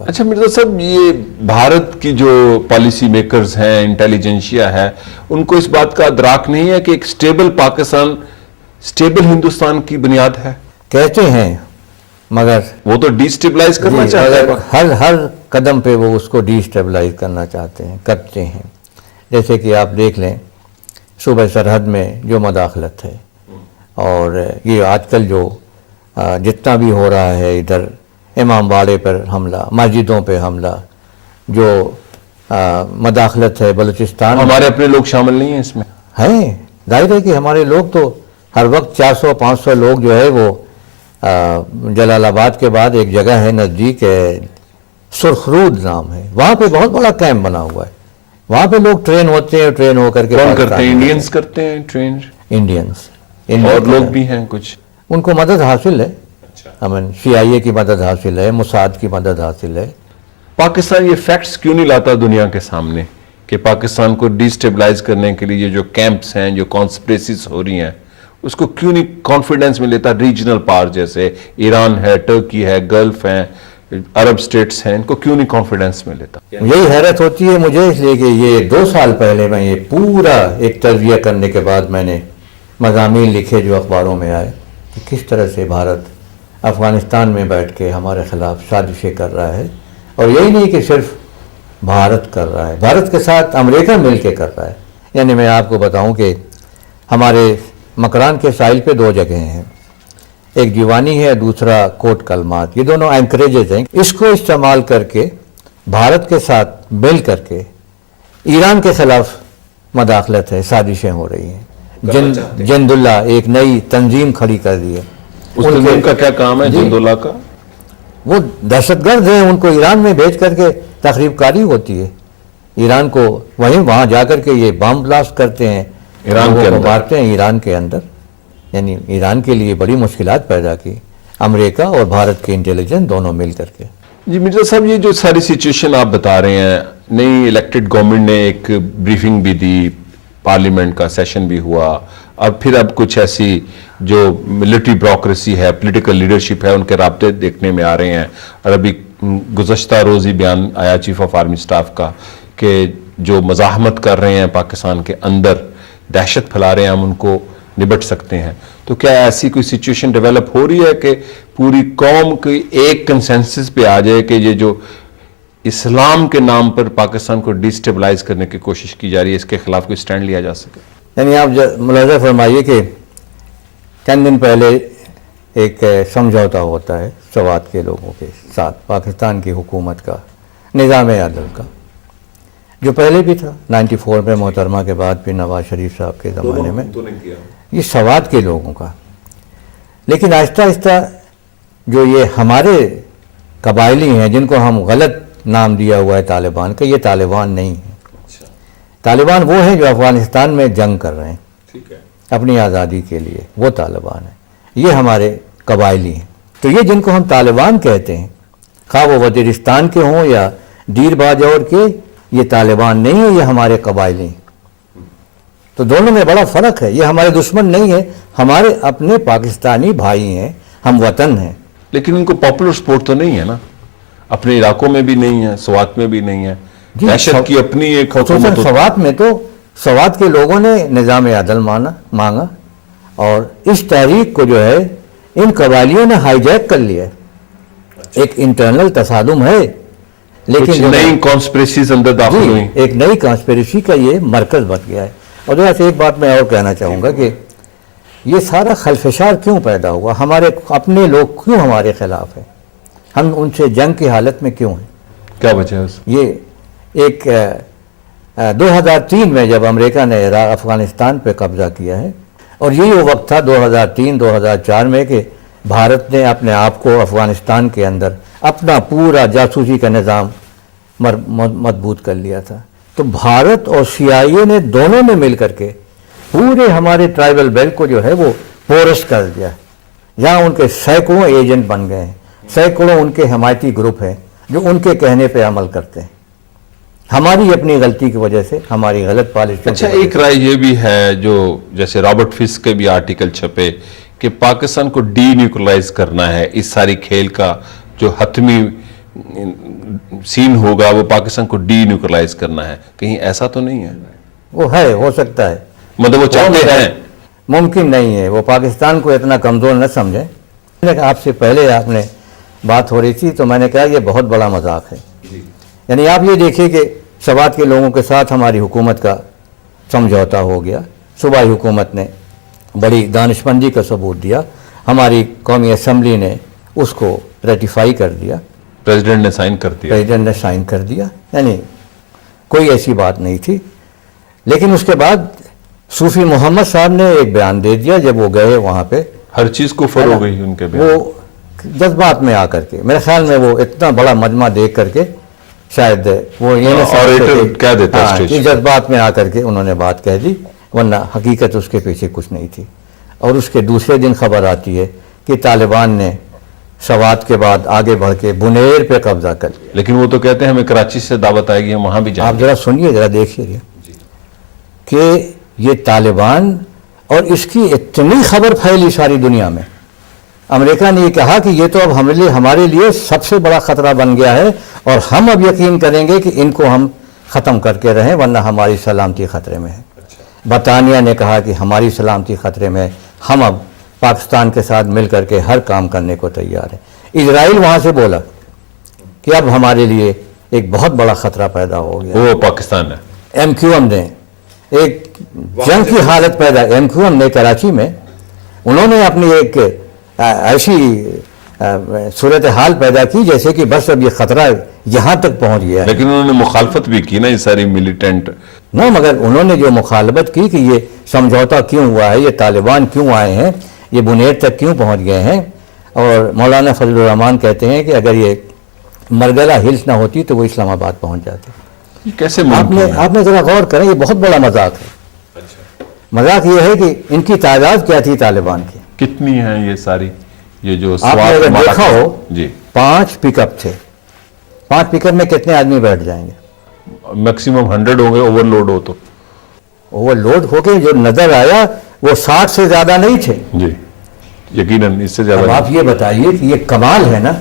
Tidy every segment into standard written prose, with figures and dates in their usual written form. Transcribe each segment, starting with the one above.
اچھا مرزا صاحب، یہ بھارت کی جو پالیسی میکرز ہیں، انٹیلیجنشیا ہے، ان کو اس بات کا ادراک نہیں ہے کہ ایک سٹیبل پاکستان سٹیبل ہندوستان کی بنیاد ہے؟ کہتے ہیں مگر وہ تو ڈی سٹیبلائز کرنا چاہتا ہے، ہر قدم پہ وہ اس کو ڈی سٹیبلائز کرنا چاہتے ہیں، کرتے ہیں۔ جیسے کہ آپ دیکھ لیں صوبہ سرحد میں جو مداخلت ہے، اور یہ آج کل جو جتنا بھی ہو رہا ہے، ادھر امام باڑے پر حملہ، مسجدوں پہ حملہ، جو مداخلت ہے بلوچستان، ہمارے اپنے لوگ شامل نہیں ہیں اس میں؟ ہیں، ظاہر ہے کہ ہمارے لوگ تو ہر وقت 400-500 لوگ جو ہے وہ جلال آباد کے بعد ایک جگہ ہے نزدیک سرخرود نام ہے، وہاں پہ بہت بڑا کیمپ بنا ہوا ہے، وہاں پہ لوگ ٹرین ہوتے ہیں، ٹرین ہو کر کے کون کرتے ہیں؟ انڈینز کرتے ہیں ٹرین؟ انڈینز اور لوگ بھی ہیں کچھ؟ ان کو مدد حاصل ہے، ہمیں CIA کی مدد حاصل ہے، موساد کی مدد حاصل ہے۔ پاکستان یہ فیکٹس کیوں نہیں لاتا دنیا کے سامنے کہ پاکستان کو ڈی سٹیبلائز کرنے کے لیے جو کیمپس ہیں، جو کانسپریسیز ہو رہی ہیں، اس کو کیوں نہیں کانفیڈنس میں لیتا؟ ریجنل پاور جیسے ایران ہے، ٹرکی ہے، گلف ہیں، عرب سٹیٹس ہیں، ان کو کیوں نہیں کانفیڈنس میں لیتا؟ یہی حیرت ہوتی ہے مجھے، اس لیے کہ یہ 2 سال پہلے میں یہ پورا ایک تجزیہ کرنے کے بعد میں نے مضامین لکھے جو اخباروں میں آئے کہ کس طرح سے بھارت افغانستان میں بیٹھ کے ہمارے خلاف سازشیں کر رہا ہے، اور یہی نہیں کہ صرف بھارت کر رہا ہے، بھارت کے ساتھ امریکہ مل کے کر رہا ہے۔ یعنی میں آپ کو بتاؤں کہ ہمارے مکران کے ساحل پہ 2 جگہیں ہیں، ایک جیوانی ہے، دوسرا کوٹ کلمات، یہ دونوں اینکریجز ہیں۔ اس کو استعمال کر کے بھارت کے ساتھ مل کر کے ایران کے خلاف مداخلت ہے، سازشیں ہو رہی ہیں۔ جند اللہ ایک نئی تنظیم کھڑی کر دی ہے۔ اس تنظیم کا کیا کام ہے جند اللہ کا؟ وہ دہشت گرد ہیں، ان کو ایران میں بھیج کر کے تخریب کاری ہوتی ہے، ایران کو وہاں جا کر کے یہ بام بلاسٹ کرتے ہیں، ایران کے اندر مارتے ہیں ایران کے اندر۔ یعنی ایران کے لیے بڑی مشکلات پیدا کی امریکہ اور بھارت کے انٹیلیجنس دونوں مل کر کے۔ جی مرزا صاحب، یہ جو ساری سچویشن آپ بتا رہے ہیں، نئی الیکٹڈ گورنمنٹ نے ایک بریفنگ بھی دی، پارلیمنٹ کا سیشن بھی ہوا، اور پھر اب کچھ ایسی جو ملٹری بیوروکریسی ہے، پولیٹیکل لیڈرشپ ہے، ان کے رابطے دیکھنے میں آ رہے ہیں، اور ابھی گزشتہ روز ہی بیان آیا چیف آف آرمی سٹاف کا کہ جو مزاحمت کر رہے ہیں پاکستان کے اندر، دہشت پھیلا رہے ہیں، ہم ان کو نبٹ سکتے ہیں۔ تو کیا ایسی کوئی سچویشن ڈیولپ ہو رہی ہے کہ پوری قوم کی ایک کنسنسس پہ آ جائے کہ یہ جو اسلام کے نام پر پاکستان کو ڈی سٹیبلائز کرنے کی کوشش کی جا رہی ہے، اس کے خلاف کوئی سٹینڈ لیا جا سکے؟ یعنی آپ ملاحظہ فرمائیے کہ چند دن پہلے ایک سمجھوتا ہوتا ہے سوات کے لوگوں کے ساتھ، پاکستان کی حکومت کا، نظام عدل کا، جو پہلے بھی تھا 94 میں محترمہ کے بعد بھی نواز شریف صاحب کے زمانے میں، یہ سوات کے لوگوں کا۔ لیکن آہستہ آہستہ جو یہ ہمارے قبائلی ہیں، جن کو ہم غلط نام دیا ہوا ہے طالبان کا، یہ طالبان نہیں ہیں۔ طالبان وہ ہیں جو افغانستان میں جنگ کر رہے ہیں اپنی آزادی کے لیے، وہ طالبان ہیں۔ یہ ہمارے قبائلی ہیں۔ تو یہ جن کو ہم طالبان کہتے ہیں، خواہ وہ وزیرستان کے ہوں یا دیر باجوڑ کے، یہ طالبان نہیں ہیں، یہ ہمارے قبائلی ہیں۔ تو دونوں میں بڑا فرق ہے، یہ ہمارے دشمن نہیں ہیں، ہمارے اپنے پاکستانی بھائی ہیں، ہم وطن ہیں۔ لیکن ان کو پاپولر سپورٹ تو نہیں ہے نا، اپنے علاقوں میں بھی نہیں ہے، سوات میں بھی نہیں ہے، دہشت کی اپنی ایک حکومت۔ سوات میں تو سوات کے لوگوں نے نظام عدل مانگا، اور اس تحریک کو جو ہے ان قبائلیوں نے ہائی جیک کر لیا ہے۔ ایک انٹرنل تصادم ہے، لیکن نئی کانسپریسیز اندر داخل ہوئی، ایک نئی کانسپریسی کا یہ مرکز بن گیا ہے۔ اور جیسے ایک بات میں اور کہنا چاہوں گا کہ یہ سارا خلفشار کیوں پیدا ہوا، ہمارے اپنے لوگ کیوں ہمارے خلاف ہیں، ہم ان سے جنگ کی حالت میں کیوں ہیں؟ کیا وجہ ہے؟ یہ ایک 2003 میں جب امریکہ نے افغانستان پہ قبضہ کیا ہے، اور یہی وہ وقت تھا 2003-2004 میں کہ بھارت نے اپنے آپ کو افغانستان کے اندر اپنا پورا جاسوسی کا نظام مضبوط کر لیا تھا۔ تو بھارت اور CIA نے دونوں نے مل کر کے پورے ہمارے ٹرائبل بیلٹ کو جو ہے وہ پورس کر دیا، جہاں ان کے سینکڑوں ایجنٹ بن گئے ہیں، سینکڑوں ان کے حمایتی گروپ ہیں جو ان کے کہنے پہ عمل کرتے ہیں، ہماری اپنی غلطی کی وجہ سے، ہماری غلط پالیسی۔ اچھا، ایک رائے یہ بھی ہے جو جیسے رابرٹ فسک کے بھی آرٹیکل چھپے کہ پاکستان کو ڈی نیوکلائز کرنا ہے، اس ساری کھیل کا جو حتمی سین ہوگا وہ پاکستان کو ڈی نیوٹرلائز کرنا ہے, کہیں ایسا تو نہیں ہے؟ وہ ہے, ہو سکتا ہے, مطلب وہ چاہتے ہیں. ممکن نہیں ہے, وہ پاکستان کو اتنا کمزور نہ سمجھیں. آپ سے پہلے آپ نے بات ہو رہی تھی تو میں نے کہا یہ بہت بڑا مذاق ہے. یعنی آپ یہ دیکھیے کہ سوات کے لوگوں کے ساتھ ہماری حکومت کا سمجھوتا ہو گیا, صوبائی حکومت نے بڑی دانشمندی کا ثبوت دیا, ہماری قومی اسمبلی نے اس کو ریٹیفائی کر دیا, پریزیڈنٹ نے سائن کر دیا. پریزیڈنٹ نے سائن کر دیا, یعنی کوئی ایسی بات نہیں تھی. لیکن اس کے بعد صوفی محمد صاحب نے ایک بیان دے دیا جب وہ گئے وہاں پہ, ہر چیز کفر ہو گئی ان کے بیان. وہ جذبات میں آ کر کے, میرے خیال میں وہ اتنا بڑا مجمع دیکھ کر کے شاید وہ یہ نہ اوریٹر کہہ دیتا ہے اسٹیج. کہ جذبات میں آ کر کے انہوں نے بات کہہ دی, ورنہ حقیقت اس کے پیچھے کچھ نہیں تھی. اور اس کے دوسرے دن خبر آتی ہے کہ طالبان نے سوات کے بعد آگے بڑھ کے بنیر پہ قبضہ کر لیا. لیکن وہ تو کہتے ہیں ہمیں کراچی سے دعوت آئے گی, ہم وہاں بھی جائیں آپ گے. ذرا سنیے, ذرا دیکھیے کہ یہ طالبان, اور اس کی اتنی خبر پھیلی ساری دنیا میں. امریکہ نے یہ کہا کہ یہ تو اب ہمارے لیے سب سے بڑا خطرہ بن گیا ہے, اور ہم اب یقین کریں گے کہ ان کو ہم ختم کر کے رہیں, ورنہ ہماری سلامتی خطرے میں ہے. برطانیہ نے کہا کہ ہماری سلامتی خطرے میں, ہم اب پاکستان کے ساتھ مل کر کے ہر کام کرنے کو تیار ہیں. اسرائیل وہاں سے بولا کہ اب ہمارے لیے ایک بہت بڑا خطرہ پیدا ہو گیا. وہ پاکستان ہے. ایم کیو ایم نے ایک جنگ کی حالت پیدا, ایم کیو ایم نے کراچی میں انہوں نے اپنی ایک ایسی صورتحال پیدا کی جیسے کہ بس اب یہ خطرہ یہاں تک پہنچ گیا ہے. لیکن انہوں نے مخالفت بھی کی نا, یہ ساری ملیٹنٹ. نہ, مگر انہوں نے جو مخالفت کی کہ یہ سمجھوتا کیوں ہوا ہے, یہ طالبان کیوں آئے ہیں, یہ بنیر تک کیوں پہنچ گئے ہیں. اور مولانا فضل الرحمان کہتے ہیں کہ اگر یہ مرگلہ ہلس نہ ہوتی تو وہ اسلام آباد پہنچ جاتے. کیسے آپ نے ذرا غور کریں, یہ بہت بڑا مذاق ہے. مذاق یہ ہے کہ ان کی تعداد کیا تھی طالبان کی, کتنی ہیں یہ ساری, یہ جو آپ نے اگر دیکھا ہو جی 5 پک اپ تھے. 5 پک اپ میں کتنے آدمی بیٹھ جائیں گے؟ میکسیمم 100 ہوں گے, اوور لوڈ ہو تو. اوور لوڈ ہو کے جو نظر آیا وہ 60 سے زیادہ نہیں تھے. جی یقیناً اس سے اب زیادہ. آپ یہ بتائیے کہ یہ کمال ہے نا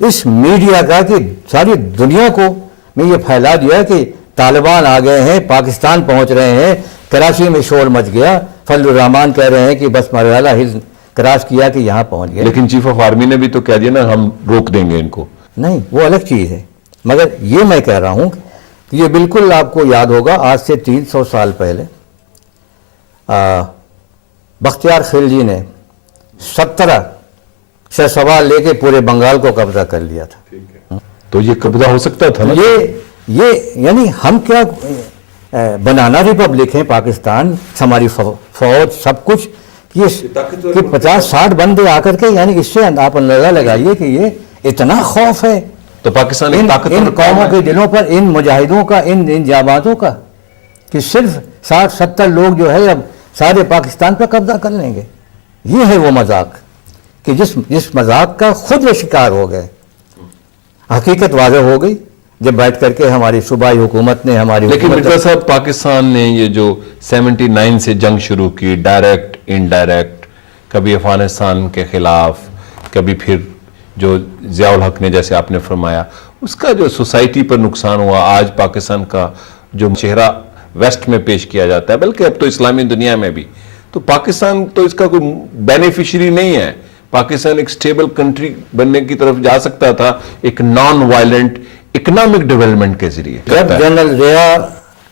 اس میڈیا کا کہ ساری دنیا کو میں یہ پھیلا دیا کہ طالبان آ گئے ہیں, پاکستان پہنچ رہے ہیں. کراچی میں شور مچ گیا, فضل الرحمان کہہ رہے ہیں کہ بس مرحلہ ہلز کراس کیا کہ یہاں پہنچ گئے. لیکن چیف آف آرمی نے بھی تو کہہ دیا نا ہم روک دیں گے ان کو. نہیں, وہ الگ چیز ہے. مگر یہ میں کہہ رہا ہوں کہ یہ بالکل آپ کو یاد ہوگا آج سے 300 سال پہلے بختیار خلجی نے 17 سے سوال لے کے پورے بنگال کو قبضہ کر لیا تھا. تو یہ قبضہ ہو سکتا تھا نا. یہ یعنی ہم کیا بنانا ریپبلک ہیں پاکستان, ہماری فوج سب کچھ, کہ 50-60 بندے آ کر کے, یعنی اس سے آپ اندازہ لگائیے کہ یہ اتنا خوف ہے تو پاکستان ان قوموں کے دلوں پر, ان مجاہدوں کا, ان جابازوں کا, کہ صرف 60-70 لوگ جو ہے اب سارے پاکستان پہ قبضہ کر لیں گے. یہ ہے وہ مذاق کہ جس مذاق کا خود وہ شکار ہو گئے. حقیقت واضح ہو گئی جب بیٹھ کر کے ہماری صوبائی حکومت نے ہماری. لیکن مرزا صاحب پاکستان نے یہ جو 79 سے جنگ شروع کی, ڈائریکٹ انڈائریکٹ, کبھی افغانستان کے خلاف, کبھی پھر جو ضیاء الحق نے جیسے آپ نے فرمایا, اس کا جو سوسائٹی پر نقصان ہوا. آج پاکستان کا جو چہرہ ویسٹ میں پیش کیا جاتا ہے, بلکہ اب تو اسلامی دنیا میں بھی, تو پاکستان تو اس کا کوئی بینیفیشری نہیں ہے. پاکستان ایک سٹیبل کنٹری بننے کی طرف جا سکتا تھا ایک نان وائلنٹ اکنامک ڈیولپمنٹ کے ذریعے. جب جنرل ضیاء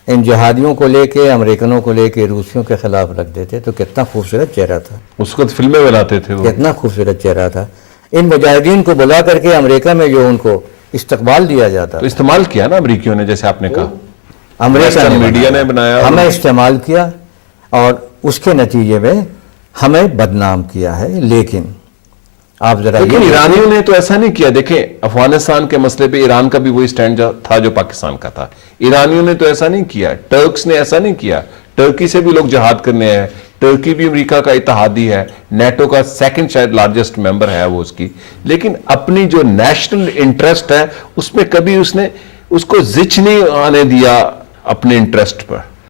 ان جہادیوں کو لے کے, امریکنوں کو لے کے روسیوں کے خلاف رکھ دیتے تو کتنا خوبصورت چہرہ تھا. اس وقت فلمیں بناتے تھے وہ, کتنا خوبصورت چہرہ تھا. ان مجاہدین کو بلا کر کے امریکہ میں جو ان کو استقبال دیا جاتا, تو استعمال کیا نا امریکیوں نے, جیسے آپ نے کہا امریکہ نے میڈیا نے بنایا, ہمیں استعمال کیا اور اس کے نتیجے میں ہمیں بدنام کیا ہے. لیکن آپ ذرا, لیکن ایرانیوں نے تو ایسا نہیں کیا. دیکھیں افغانستان کے مسئلے پہ ایران کا بھی وہی سٹینڈ تھا جو پاکستان کا تھا. ایرانیوں نے تو ایسا نہیں کیا, ٹرکس نے ایسا نہیں کیا. ٹرکی سے بھی لوگ جہاد کرنے ہیں. ٹرکی بھی امریکہ کا اتحادی ہے, نیٹو کا سیکنڈ شاید لارجسٹ ممبر ہے وہ اس کی. لیکن اپنی جو نیشنل انٹرسٹ ہے اس میں کبھی اس نے اس کو زچ نہیں آنے دیا اپنے انٹرسٹ پر.